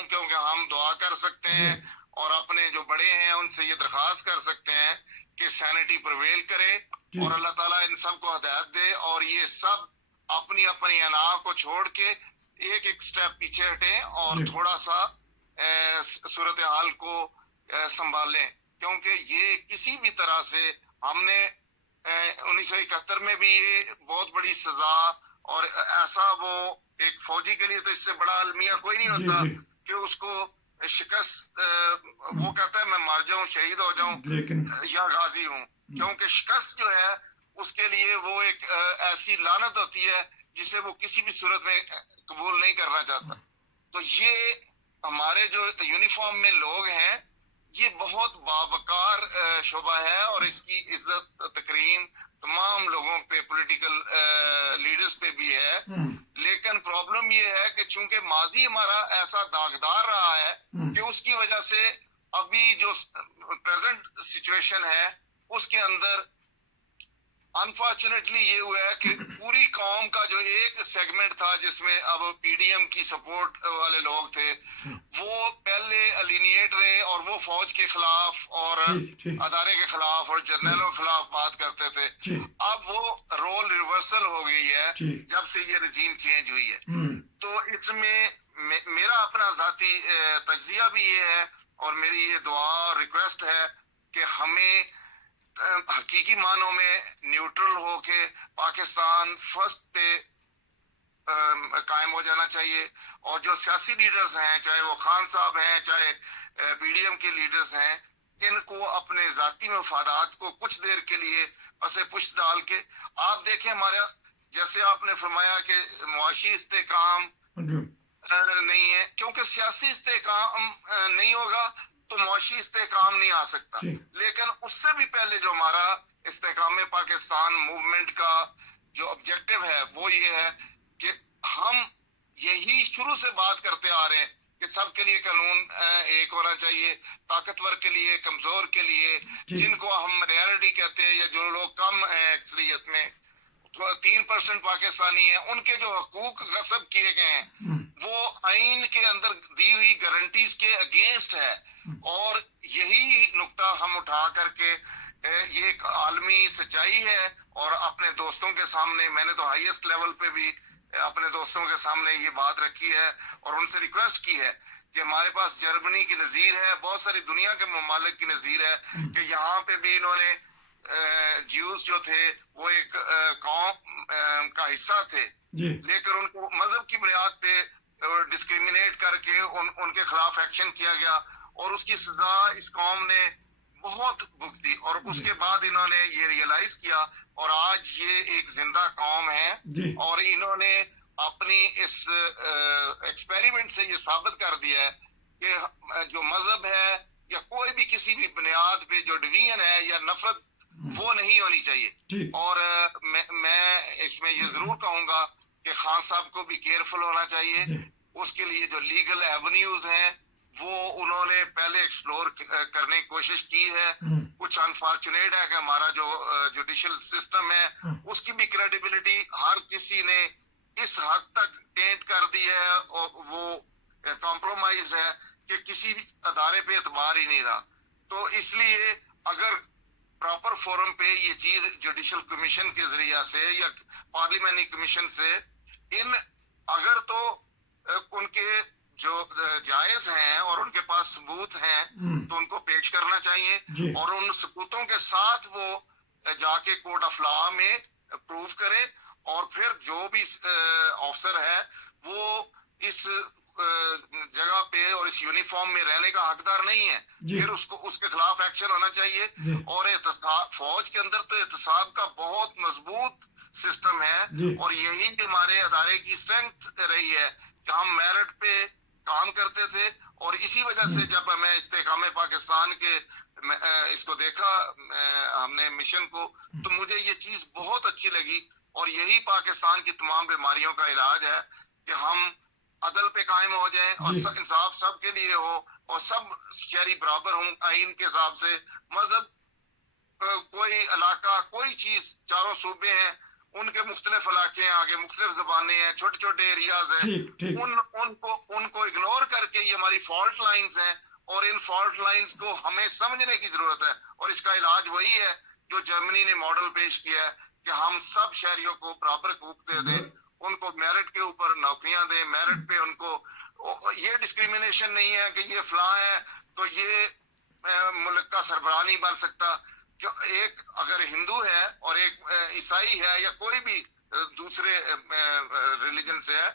ہوں کیونکہ ہم دعا کر سکتے ہیں اور اپنے جو بڑے ہیں ان سے یہ درخواست کر سکتے ہیں کہ سینٹی پرویل کرے اور اللہ تعالیٰ ان سب کو ہدایت دے اور یہ سب اپنی اپنی انا کو چھوڑ کے ایک ایک سٹیپ پیچھے ہٹیں اور تھوڑا سا صورتحال کو سنبھالیں، کیونکہ یہ کسی بھی طرح سے ہم نے 1971 میں بھی یہ بہت بڑی سزا اور ایسا وہ ایک فوجی کے لیے تو اس سے بڑا المیہ کوئی نہیں ہوتا کہ اس کو شکست وہ کہتا ہے میں مر جاؤں شہید ہو جاؤں یا غازی ہوں، کیونکہ شکست جو ہے اس کے لیے وہ ایک ایسی لعنت ہوتی ہے جسے وہ کسی بھی صورت میں قبول نہیں کرنا چاہتا. تو یہ ہمارے جو یونیفارم میں لوگ ہیں یہ بہت باوقار شعبہ ہے اور اس کی عزت تکریم تمام لوگوں پہ پولیٹیکل لیڈرز پہ بھی ہے، لیکن پرابلم یہ ہے کہ چونکہ ماضی ہمارا ایسا داغدار رہا ہے کہ اس کی وجہ سے ابھی جو پریزنٹ سچویشن ہے اس کے اندر انفارچونیٹلی یہ ہوا ہے کہ پوری قوم کا جو ایک سیگمنٹ تھا جس میں اب پی ڈی ایم کی سپورٹ والے لوگ تھے وہ پہلے الینیٹ رہے اور وہ فوج کے خلاف اور ادارے کے خلاف اور جرنیلوں کے خلاف بات کرتے تھے. اب وہ رول ریورسل ہو گئی ہے جب سے یہ رجیم چینج ہوئی ہے. تو اس میں میرا اپنا ذاتی تجزیہ بھی یہ ہے اور میری یہ دعا اور ریکویسٹ ہے کہ ہمیں حقیقی معنوں میں نیوٹرل ہو کے پاکستان فرسٹ پہ قائم ہو جانا چاہیے، اور جو سیاسی لیڈرز ہیں چاہے وہ خان صاحب ہیں چاہے پی ڈی ایم کے لیڈرز ہیں ان کو اپنے ذاتی مفادات کو کچھ دیر کے لیے پسے پشت ڈال کے آپ دیکھیں ہمارے جیسے آپ نے فرمایا کہ معاشی استحکام نہیں ہے، کیونکہ سیاسی استحکام نہیں ہوگا تو معاشی استحکام نہیں آ سکتا. لیکن اس سے بھی پہلے جو ہمارا استحکام پاکستان موومنٹ کا جو آبجیکٹو ہے وہ یہ ہے کہ ہم یہی شروع سے بات کرتے آ رہے ہیں کہ سب کے لیے قانون ایک ہونا چاہیے، طاقتور کے لیے کمزور کے لیے، جن کو ہم مائنورٹی کہتے ہیں یا جو لوگ کم ہیں اکثریت میں 3% پاکستانی ہیں ان کے جو حقوق غصب کیے گئے ہیں وہ آئین کے اندر دی ہوئی گارنٹیز کے اگینسٹ ہے. اور یہی نقطہ ہم اٹھا کر کے یہ ایک عالمی سچائی ہے اور اپنے دوستوں کے سامنے میں نے تو ہائیسٹ لیول پہ بھی اپنے دوستوں کے سامنے یہ بات رکھی ہے اور ان سے ریکویسٹ کی ہے کہ ہمارے پاس جرمنی کی نظیر ہے، بہت ساری دنیا کے ممالک کی نظیر ہے کہ یہاں پہ بھی انہوں نے جیوز جو تھے وہ ایک قوم کا حصہ تھے لیکن ان کو مذہب کی بنیاد پہ ڈسکریمنیٹ کر کے ان کے خلاف ایکشن کیا گیا اور اس کی سزا اس قوم نے بہت بھگتی اور اس کے بعد انہوں نے یہ ریئلائز کیا اور آج یہ ایک زندہ قوم ہے اور انہوں نے اپنی اس ایکسپیریمنٹ سے یہ ثابت کر دیا ہے کہ جو مذہب ہے یا کوئی بھی کسی بھی بنیاد پہ جو ڈویژن ہے یا نفرت وہ نہیں ہونی چاہیے. اور میں اس میں یہ ضرور کہوں گا کہ خان صاحب کو بھی کیئرفل ہونا چاہیے. اس کے لیے جو لیگل ایونیوز ہیں وہ انہوں نے پہلے ایکسپلور کرنے کی کوشش کی ہے. کچھ انفارچونیٹ ہے کہ ہمارا جو جوڈیشل سسٹم ہے اس کی بھی کریڈیبلٹی ہر کسی نے اس حد تک ٹینٹ کر دی ہے اور وہ کمپرومائز ہے کہ کسی بھی ادارے پہ اعتبار ہی نہیں رہا. تو اس لیے اگر پراپر فورم پہ یہ چیز جوڈیشل کمیشن کے ذریعہ سے یا پارلیمنٹری کمیشن سے اگر تو ان کے جو جائز ہیں اور ان کے پاس ثبوت ہیں تو ان کو پیش کرنا چاہیے اور ان ثبوتوں کے ساتھ وہ جا کے کورٹ آف لا میں پروف کرے اور پھر جو بھی آفسر ہے وہ اس جگہ پہ اور اس یونیفارم میں رہنے کا حقدار نہیں ہے پھر اس کے خلاف ایکشن ہونا چاہیے. اور فوج کے اندر تو احتساب کا بہت مضبوط سسٹم ہے اور یہی ہمارے ادارے کی اسٹرینتھ رہی ہے کہ ہم میرٹ پہ کام کرتے تھے اور اسی وجہ سے جب ہمیں استحکام پاکستان کے اس کو دیکھا ہم نے مشن کو تو مجھے یہ چیز بہت اچھی لگی اور یہی پاکستان کی تمام بیماریوں کا علاج ہے کہ ہم عدل پہ قائم ہو جائیں اور انصاف سب کے لیے ہو اور سب شہری برابر ہوں آئین کے حساب سے. مذہب کوئی علاقہ کوئی چیز چاروں صوبے ہیں ان کے مختلف علاقے ہیں آگے مختلف زبانیں ہیں چھوٹے چھوٹے ایریاز ہیں ان کو اگنور کر کے کہ یہ ہماری فالٹ لائنز ہیں اور ان فالٹ لائنز کو ہمیں سمجھنے کی ضرورت ہے, اور اس کا علاج وہی ہے جو جرمنی نے ماڈل پیش کیا ہے کہ ہم سب شہریوں کو برابر حقوق دے دیں, ان کو میرٹ کے اوپر نوکریاں دیں, میرٹ پہ ان کو, یہ ڈسکریمنیشن نہیں ہے کہ یہ فلاں ہے تو یہ ملک کا سربراہ نہیں بن سکتا. ایک اگر ہندو ہے اور ایک عیسائی ہے یا کوئی بھی دوسرے ریلیجن سے ہے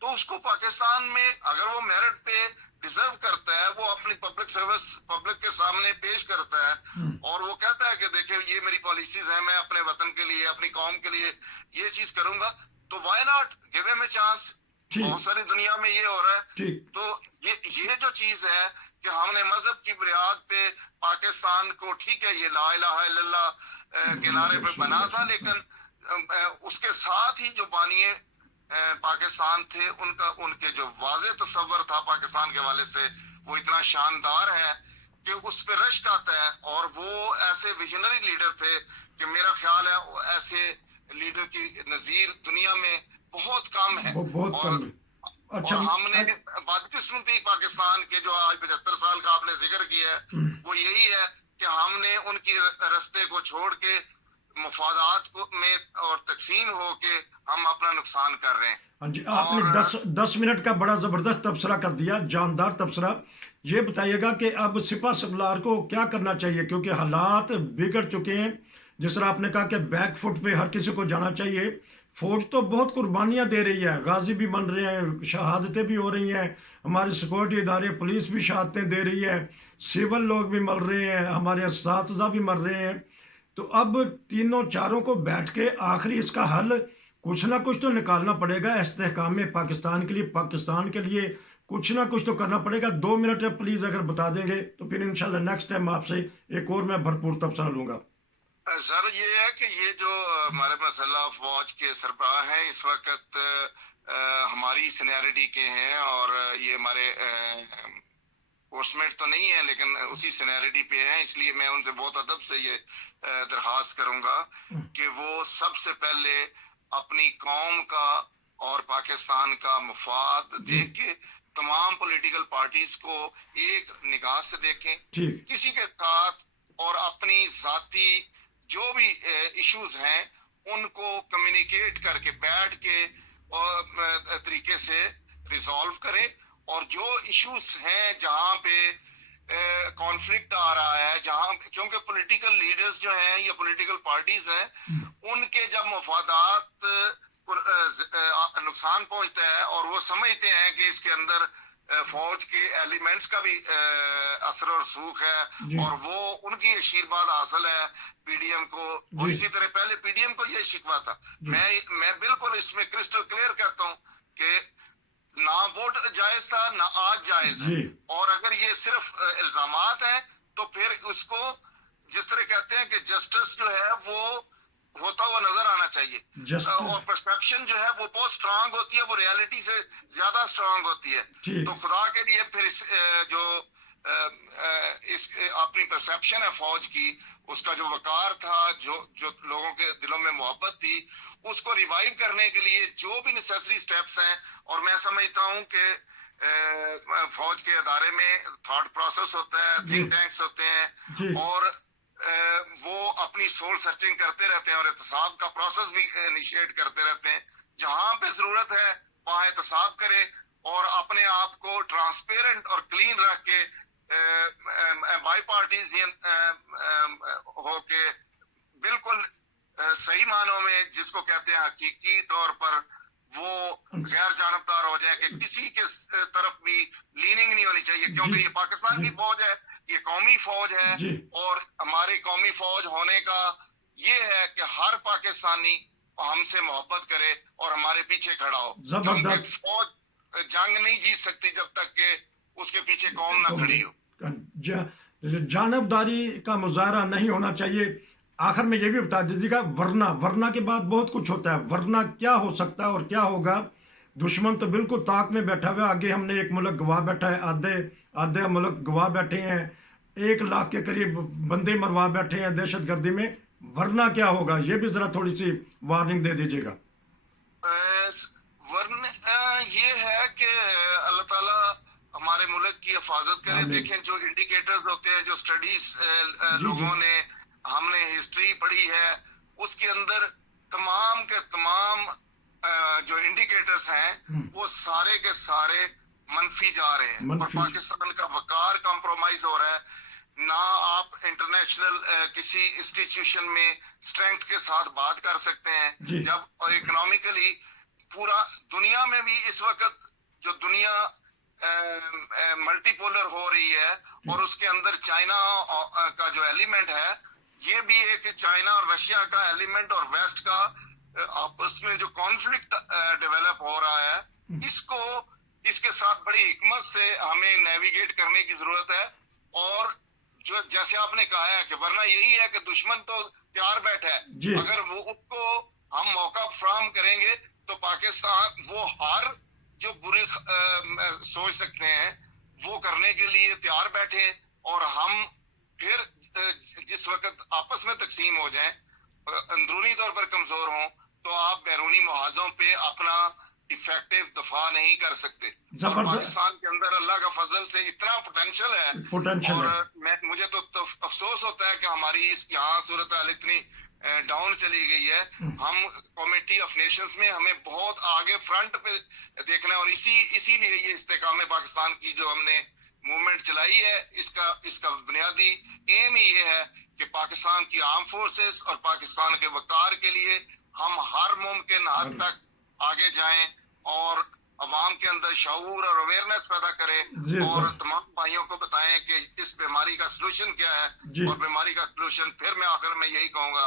تو اس کو پاکستان میں اگر وہ میرٹ پہ ڈیزرو کرتا ہے, وہ اپنی پبلک سروس پبلک کے سامنے پیش کرتا ہے اور وہ کہتا ہے کہ دیکھیں یہ میری پالیسیز ہیں, میں اپنے وطن کے لیے اپنی قوم کے لیے یہ چیز کروں گا, تو وائی ناٹ گیو ہم اے چانس. بہت ساری دنیا میں یہ ہو رہا ہے. تو یہ جو چیز ہے کہ ہم نے مذہب کی بنیاد پہ پاکستان کو, ٹھیک ہے یہ لا الہ الا اللہ کے نعرے پہ بنا تھا, لیکن اس کے ساتھ ہی جو بانیے پاکستان تھے ان کے جو واضح تصور تھا پاکستان کے حوالے سے وہ اتنا شاندار ہے کہ اس پہ رشک آتا ہے. اور وہ ایسے ویژنری لیڈر تھے کہ میرا خیال ہے وہ ایسے لیڈر کی نظیر دنیا میں بہت کم ہے. اور ہم نے بدقسمتی پاکستان کے جو آج 75 سال کا آپ نے ذکر کیا ہے وہ یہی ہے کہ ہم نے ان کی رستے کو چھوڑ کے مفادات کو میں اور تقسیم ہو کے ہم اپنا نقصان کر رہے ہیں. ہاں جی, آپ نے 10 منٹ کا بڑا زبردست تبصرہ کر دیا, جاندار تبصرہ. یہ بتائیے گا کہ اب سپہ سالار کو کیا کرنا چاہیے, کیونکہ حالات بگڑ چکے ہیں. جس طرح آپ نے کہا کہ بیک فٹ پہ ہر کسی کو جانا چاہیے. فوج تو بہت قربانیاں دے رہی ہے, غازی بھی بن رہے ہیں, شہادتیں بھی ہو رہی ہیں, ہمارے سیکورٹی ادارے پولیس بھی شہادتیں دے رہی ہے, سول لوگ بھی مر رہے ہیں, ہمارے اساتذہ بھی مر رہے ہیں. تو اب تینوں چاروں کو بیٹھ کے آخری اس کا حل کچھ نہ کچھ تو نکالنا پڑے گا. استحکام پاکستان کے لیے, پاکستان کے لیے کچھ نہ کچھ تو کرنا پڑے گا. 2 منٹ پلیز اگر بتا دیں گے تو پھر انشاءاللہ نیکسٹ ٹائم آپ سے ایک اور میں بھرپور تبصرہ لوں گا. سر یہ ہے کہ یہ جو ہمارے مسلح فوج کے سربراہ ہیں اس وقت ہماری سینیرٹی کے ہیں, اور یہ ہمارے پوسٹمیٹ تو نہیں ہے لیکن اسی سینیرٹی پہ ہیں, اس لیے میں ان سے بہت ادب سے یہ درخواست کروں گا کہ وہ سب سے پہلے اپنی قوم کا اور پاکستان کا مفاد دیکھ کے تمام پولیٹیکل پارٹیز کو ایک نگاہ سے دیکھیں, کسی کے ساتھ اور اپنی ذاتی جو بھی ایشوز ہیں ان کو کمیونیکیٹ کر کے بیٹھ کے اور طریقے سے ریزالو کرے, اور جو ایشوز ہیں جہاں پہ کانفلکٹ آ رہا ہے, جہاں کیونکہ پولیٹیکل لیڈرز جو ہیں یا پولیٹیکل پارٹیز ہیں ان کے جب مفادات نقصان پہنچتا ہے اور وہ سمجھتے ہیں کہ اس کے اندر فوج کے ایلیمنٹس کا بھی اثر و رسوخ ہے اور وہ ان کی آشیرواد حاصل ہے پی ڈی ایم کو, اور اسی طرح پہلے پی ڈی ایم کو یہ شکوہ تھا. میں بالکل اس میں کرسٹل کلیئر کہتا ہوں کہ نہ ووٹ جائز تھا نہ آج جائز ہے, اور اگر یہ صرف الزامات ہیں تو پھر اس کو جس طرح کہتے ہیں کہ جسٹس جو ہے وہ ہوتا ہوا نظر آنا چاہیے, اور پرسپشن جو ہے وہ بہت اسٹرانگ ہوتی ہے, وہ ریالٹی سے زیادہ اسٹرانگ ہوتی ہے. تو خدا کے لیے پھر اس اپنی پرسپشن ہے فوج کی, اس کا جو وقار تھا, جو لوگوں کے دلوں میں محبت تھی, اس کو ریوائیو کرنے کے لیے جو بھی نیسیسری سٹیپس ہیں, اور میں سمجھتا ہوں کہ فوج کے ادارے میں تھاٹ پروسیس ہوتا ہے, تھنک ٹینکس ہوتے ہیں, اور وہ اپنی سول سرچنگ کرتے رہتے ہیں اور احتساب کا پروسیس بھی انیشیٹ کرتے رہتے ہیں. جہاں پہ ضرورت ہے وہاں احتساب کرے اور اپنے آپ کو ٹرانسپیرنٹ اور کلین رکھ کے بائی پارٹیزین ہو کے بالکل صحیح معنوں میں جس کو کہتے ہیں حقیقی طور پر وہ غیر جانبدار ہو جائے, کہ کسی کے طرف بھی لیننگ نہیں ہونی چاہیے, کیونکہ یہ پاکستان کی فوج ہے, یہ قومی فوج ہے, اور ہماری قومی فوج ہونے کا یہ ہے کہ ہر پاکستانی ہم سے محبت کرے اور ہمارے پیچھے کھڑا ہو, کیونکہ فوج جنگ نہیں جیت سکتی جب تک کہ اس کے پیچھے قوم نہ کھڑی ہو. جانبداری کا مظاہرہ نہیں ہونا چاہیے. آخر میں یہ بھی بتا دیجیے گا, ورنہ کے بعد بہت کچھ ہوتا ہے. ورنہ کیا ہو سکتا ہے اور کیا ہوگا؟ دشمن تو بالکل طاق میں بیٹھا ہوا ہے. آگے ہم نے ایک ملک گواہ بیٹھا ہے, آدھے ملک گواہ بیٹھے ہیں, 1 لاکھ کے قریب بندے مروا بیٹھے ہیں دہشت گردی میں. ورنہ کیا ہوگا یہ بھی ذرا تھوڑی سی وارننگ دے دیجیے گا. ورنہ یہ ہے کہ اللہ تعالیٰ ہمارے ملک کی حفاظت کرے. آمین. دیکھیں جو انڈیکیٹرز ہوتے ہیں، جو اسٹڈیز جی لوگوں نے، ہم نے ہسٹری پڑھی ہے، اس کے اندر تمام کے تمام جو انڈیکیٹرز ہیں وہ سارے کے سارے منفی جا رہے ہیں. اور منفی. پاکستان کا وقار کمپرومائز ہو رہا ہے. نہ آپ انٹرنیشنل کسی انسٹیٹیوشن میں اسٹرینتھ کے ساتھ بات کر سکتے ہیں جی. جب، اور اکنامکلی پورا دنیا میں بھی اس وقت جو دنیا ملٹی پولر ہو رہی ہے، اور اس کے اندر چائنا کا جو ایلیمنٹ ہے، یہ بھی ہے کہ چائنا اور رشیا کا ایلیمنٹ اور ویسٹ کا آپس میں جو کانفلکٹ ڈیولپ ہو رہا ہے، اس کے ساتھ بڑی حکمت سے ہمیں نیویگیٹ کرنے کی ضرورت ہے. اور جو جیسے آپ نے کہا ہے کہ ورنہ یہی ہے کہ دشمن تو تیار بیٹھا ہے. جی. اگر وہ اس کو ہم موقع فراہم کریں گے تو پاکستان وہ ہر جو بری سوچ سکتے ہیں وہ کرنے کے لیے تیار بیٹھے. اور ہم پھر جس وقت آپس میں تقسیم ہو جائیں، اندرونی طور پر کمزور ہوں، تو آپ بیرونی محاذوں پہ اپنا افیکٹو دفاع نہیں کر سکتے. اور پاکستان کے اندر اللہ کا فضل سے اتنا پوٹینشل ہے. اور مجھے تو افسوس ہوتا ہے کہ ہماری یہاں صورتحال اتنی ڈاؤن چلی گئی ہے. ہم کمیٹی آف نیشنز میں ہمیں بہت آگے فرنٹ پہ دیکھنا ہے. اور اسی لیے یہ استحکام پاکستان کی جو ہم نے موومنٹ چلائی ہے، اس کا بنیادی ایم ہی یہ ہے کہ پاکستان کی آرم فورسز اور پاکستان کے وقار کے لیے ہم ہر ممکن حد تک آگے جائیں اور عوام کے اندر شعور اور اویئرنیس پیدا کریں، اور تمام بھائیوں کو بتائیں کہ اس بیماری کا سلوشن کیا ہے. اور بیماری کا سلوشن پھر میں آخر میں یہی کہوں گا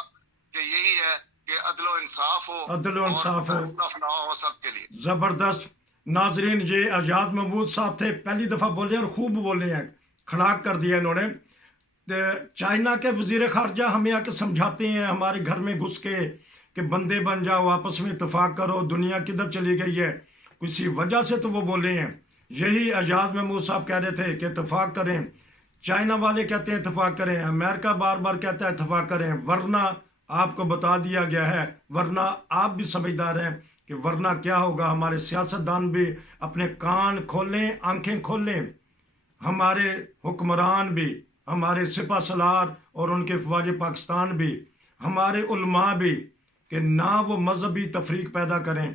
کہ یہی ہے کہ عدل و انصاف ہو، عدل و انصاف ہو سب کے لیے. زبردست. ناظرین، یہ اعجاز محمود صاحب تھے، پہلی دفعہ بولے اور خوب بولے ہیں، کھڑاک کر دیا انہوں نے. چائنا کے وزیر خارجہ ہمیں آ کے سمجھاتے ہیں ہمارے گھر میں گھس کے کہ بندے بن جاؤ، آپس میں اتفاق کرو، دنیا کدھر چلی گئی ہے. کسی وجہ سے تو وہ بولے ہیں. یہی اعجاز محمود صاحب کہہ رہے تھے کہ اتفاق کریں. چائنا والے کہتے ہیں اتفاق کریں، امریکہ بار بار کہتا ہے اتفاق کریں، ورنہ آپ کو بتا دیا گیا ہے، ورنہ آپ بھی سمجھدار ہیں کہ ورنہ کیا ہوگا. ہمارے سیاستدان بھی اپنے کان کھولیں، آنکھیں کھولیں. ہمارے حکمران بھی، ہمارے سپہ سالار اور ان کے فوج پاکستان بھی، ہمارے علماء بھی، کہ نہ وہ مذہبی تفریق پیدا کریں.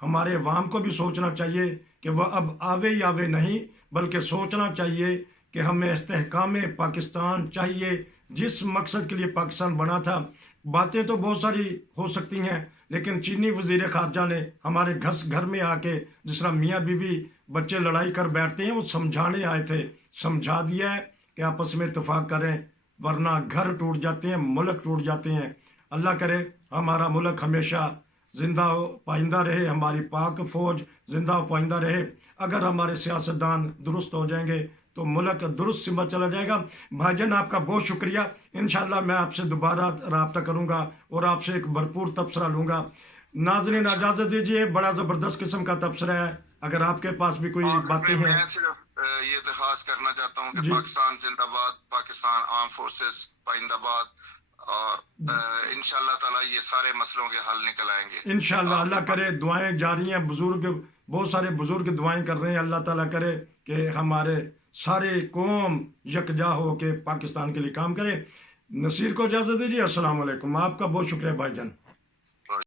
ہمارے عوام کو بھی سوچنا چاہیے کہ وہ اب آوے یا آوے نہیں، بلکہ سوچنا چاہیے کہ ہمیں استحکام پاکستان چاہیے. جس مقصد کے لیے پاکستان بنا تھا، باتیں تو بہت ساری ہو سکتی ہیں، لیکن چینی وزیر خارجہ نے ہمارے گھر میں آ کے، جس طرح میاں بیوی بچے لڑائی کر بیٹھتے ہیں، وہ سمجھانے آئے تھے. سمجھا دیا ہے کہ آپس میں اتفاق کریں، ورنہ گھر ٹوٹ جاتے ہیں، ملک ٹوٹ جاتے ہیں. اللہ کرے ہمارا ملک ہمیشہ زندہ و پائندہ رہے، ہماری پاک فوج زندہ و پائندہ رہے. اگر ہمارے سیاستدان درست ہو جائیں گے تو ملک درست سمت چلا جائے گا. بھائی جان، آپ کا بہت شکریہ. انشاءاللہ میں آپ سے دوبارہ رابطہ کروں گا اور آپ سے ایک بھرپور تبصرہ لوں گا. ناظرین، اجازت دیجیے، بڑا زبردست قسم کا تبصرہ ہے. اگر آپ کے پاس بھی کوئی باتیں ہیں. میں صرف یہ درخواست کرنا چاہتا ہوں کہ پاکستان زندہ باد، پاکستان آرم فورسز پائندہ باد، اور انشاءاللہ تعالی یہ سارے مسئلوں کے حل نکل آئیں گے انشاءاللہ. اللہ کرے، دعائیں جاری ہیں. بہت سارے بزرگ دعائیں کر رہے ہیں. اللہ تعالیٰ کرے کہ ہمارے سارے قوم یکجا ہو کے پاکستان کے لیے کام کرے. نصیر کو اجازت دیجیے. السلام علیکم. آپ کا بہت شکریہ بھائی جان.